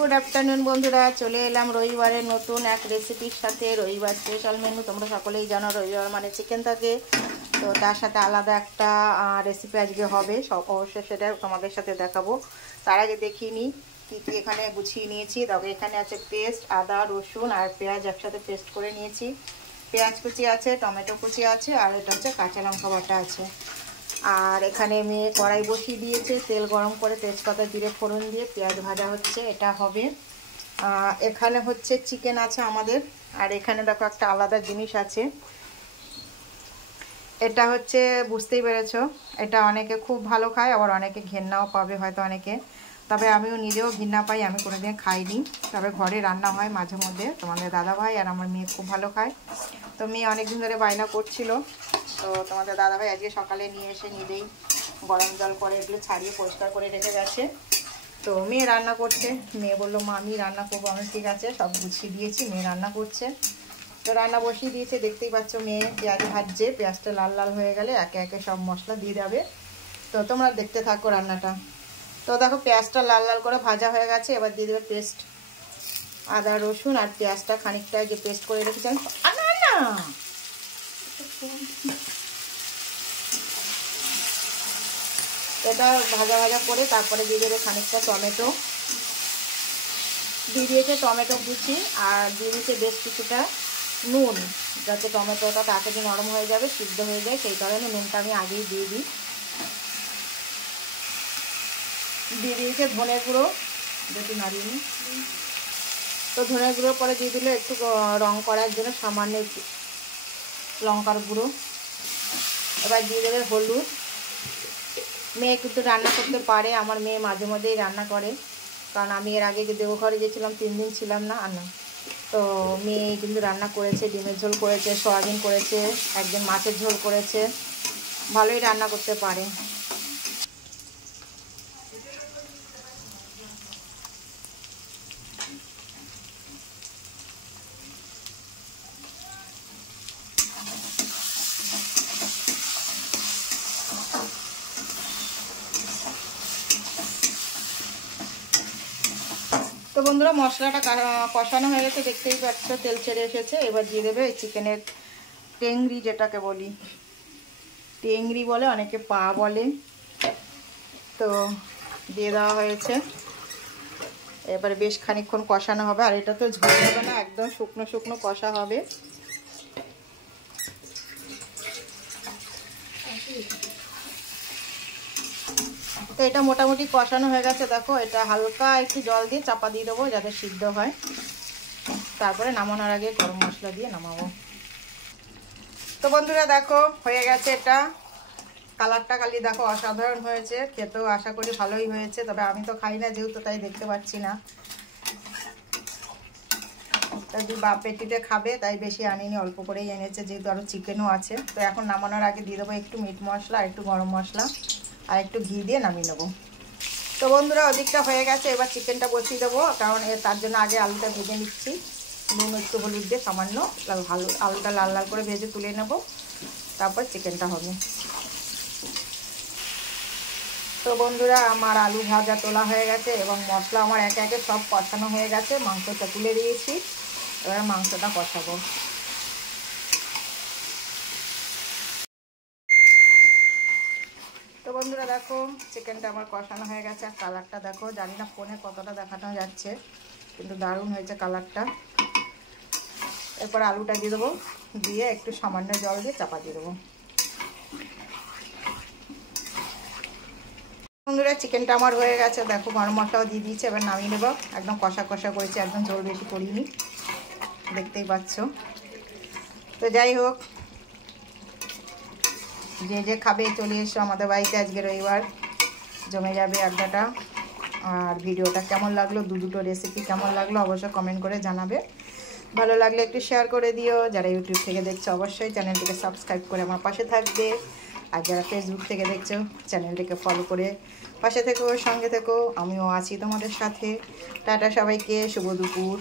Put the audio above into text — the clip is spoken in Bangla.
गुड आफ्टरनुन बंधुरा चले एलाम रविवार नतून एक रेसिपिर साथे रविवार स्पेशल मेनू तोमरा सकलेई जानो रविवार माने चिकेन थाके तो तार साथे आलादा एकटा रेसिपि आजके होबे अवश्य सेटा तोमादेर साथे देखाबो। तार आगे देखिए नी कि एखाने गुछिए निएछि। तबे एखाने आछे पेस्ट आदा रसुन और पेঁয়াজ एकसाथे पेस्ट करे निएछि। पेঁয়াজ कुचि आछे टमेटो कुचि आछे और एटा हच्छे काँचा लंका बाटा आछे। और एखाने मेये कड़ाई बसिए दिएছে तेल गरम करे तेजपाता जिरे फोड़न दिए पेঁয়াজ भाजा होच्छे এটা হবে। এখানে হচ্ছে চিকেন আছে আমাদের। আর এখানে দেখো একটা আলাদা জিনিস আছে, এটা হচ্ছে বুঝতেই পেরেছো এটা অনেকে খুব ভালো খায় আবার অনেকে ঘেন্নাও পাবে হয়তো অনেকে, তবে আমিও নিজেও ঘৃণা পাই, আমি কোনোদিন খাইনি। তবে ঘরে রান্না হয় মাঝে মধ্যে, তোমাদের দাদা ভাই আর আমার মেয়ে খুব ভালো খায়। তো মেয়ে অনেকদিন ধরে বায়না করছিল, তো তোমাদের দাদা ভাই আজকে সকালে নিয়ে এসে নিজেই গরম জল করে এগুলো ছাড়িয়ে পরিষ্কার করে রেখে গেছে। তো মেয়ে রান্না করছে, মেয়ে বললো মা আমি রান্না করবো। আমি ঠিক আছে সব গুছিয়ে দিয়েছি, মেয়ে রান্না করছে। তো রান্না বসিয়ে দিয়েছে, দেখতেই পাচ্ছ মেয়ে পেঁয়াজ ভাজছে, পেঁয়াজটা লাল লাল হয়ে গেলে একে একে সব মশলা দিয়ে যাবে। তো তোমরা দেখতে থাকো রান্নাটা। তো দেখো পেঁয়াজটা লাল লাল করে ভাজা হয়ে গেছে, এবার দিয়ে দেবে পেস্ট আদা রসুন আর পেঁয়াজটা খানিকটা যে পেস্ট করে রেখেছিলাম এটা ভাজা ভাজা করে তারপরে দিয়ে দেবে খানিকটা টমেটো, দিয়ে দিয়েছে টমেটো কুচি আর দিয়ে দিয়েছে বেশ কিছুটা নুন, যাতে টমেটোটা তাড়াতাড়ি নরম হয়ে যাবে সিদ্ধ হয়ে যায়, সেই কারণে নুনটা আমি আগেই দিয়ে দিই। দিয়ে দিয়েছে ধনে গুঁড়ো, যেটি নাড়িয়ে নিই। তো ধনে গুঁড়ো পরে দিয়ে দিলে একটু রং করার জন্য সামান্য একটু লঙ্কার গুঁড়ো। এবার দিয়ে দেবে হলুদ। মেয়ে কিন্তু রান্না করতে পারে, আমার মেয়ে মাঝে মধ্যেই রান্না করে, কারণ আমি এর আগে যে দেবঘরে গেছিলাম 3 দিন ছিলাম না আর না। তো মেয়ে কিন্তু রান্না করেছে, ডিমের ঝোল করেছে, সয়াবিন করেছে, একদিন মাছের ঝোল করেছে, ভালোই রান্না করতে পারে। তো বন্ধুরা মশলাটা কষানো হয়ে গেছে, দেখতেই পাচ্ছ তেল ছেড়ে এসেছে। এবার দিয়ে দেবে চিকেনের টেংরি, যেটাকে বলি টেংরি বলে, অনেকে পা বলে। তো দিয়ে দেওয়া হয়েছে, এবারে বেশ খানিকক্ষণ কষানো হবে। আর এটা তো ঝোল হবে না, একদম শুকনো শুকনো কষা হবে। তো এটা মোটামুটি কষানো হয়ে গেছে। দেখো এটা হালকা একটু জল দিয়ে চাপা দিয়ে দেবো যাতে সিদ্ধ হয়, তারপরে নামানোর আগে গরম মশলা দিয়ে নামাবো। তো বন্ধুরা দেখো হয়ে গেছে, এটা কালারটা খালি দেখো অসাধারণ হয়েছে, খেতেও আশা করি ভালোই হয়েছে। তবে আমি তো খাই না যেহেতু, তাই দেখতে পাচ্ছি না। যদি বাপ পেটিতে খাবে তাই বেশি আনিনি, অল্প করেই এনেছে যেহেতু আরও চিকেনও আছে। তো এখন নামানোর আগে দিয়ে দেবো একটু মিট মশলা, একটু গরম মশলা আর একটু ঘি দিয়ে নামিয়ে নেবো। তো বন্ধুরা ওদিকটা হয়ে গেছে, এবার চিকেনটা বসিয়ে দেবো, কারণ তার জন্য আগে আলুটা ভেজে নিচ্ছি নুন একটু হলুদ দিয়ে সামান্য, ভালো আলুটা লাল লাল করে ভেজে তুলে নেব, তারপর চিকেনটা হবে। তো বন্ধুরা আমার আলু ভাজা তোলা হয়ে গেছে এবং মশলা আমার একে একে সব কষানো হয়ে গেছে, মাংসটা তুলে দিয়েছি, এবার মাংসটা কষাবো। তো বন্ধুরা দেখো চিকেনটা আমার কষানো হয়ে গেছে, আর কালারটা দেখো, জানি না ফোনে কতটা দেখানো যাচ্ছে কিন্তু দারুণ হয়েছে কালারটা। এরপর আলুটা দিয়ে দেবো, দিয়ে একটু সামান্য জল দিয়ে চাপা দিয়ে দেবো। বন্ধুরা চিকেনটা আমার হয়ে গেছে, দেখো গরম মশলাও দিয়ে দিয়েছে, এবার নামিয়ে নেবো। একদম কষা কষা করেছি, একদম ঝোল বেশি করিনি, দেখতেই পাচ্ছ। তো যাই হোক, যে যে খাবে চলে এসো আমাদের বাড়িতে, আজকে রবিবার জমে যাবে আড্ডাটা। আর ভিডিওটা কেমন লাগলো, দুটো রেসিপি কেমন লাগলো অবশ্যই কমেন্ট করে জানাবে। ভালো লাগলে একটু শেয়ার করে দিও। যারা ইউটিউব থেকে দেখছো অবশ্যই চ্যানেলটিকে সাবস্ক্রাইব করে আমার পাশে থাকবে, আর যারা ফেসবুক থেকে দেখছো চ্যানেলটিকে ফলো করে পাশে থেকো, সঙ্গে থেকো, আমিও আছি তোমাদের সাথে। টাটা সবাইকে, শুভ দুপুর।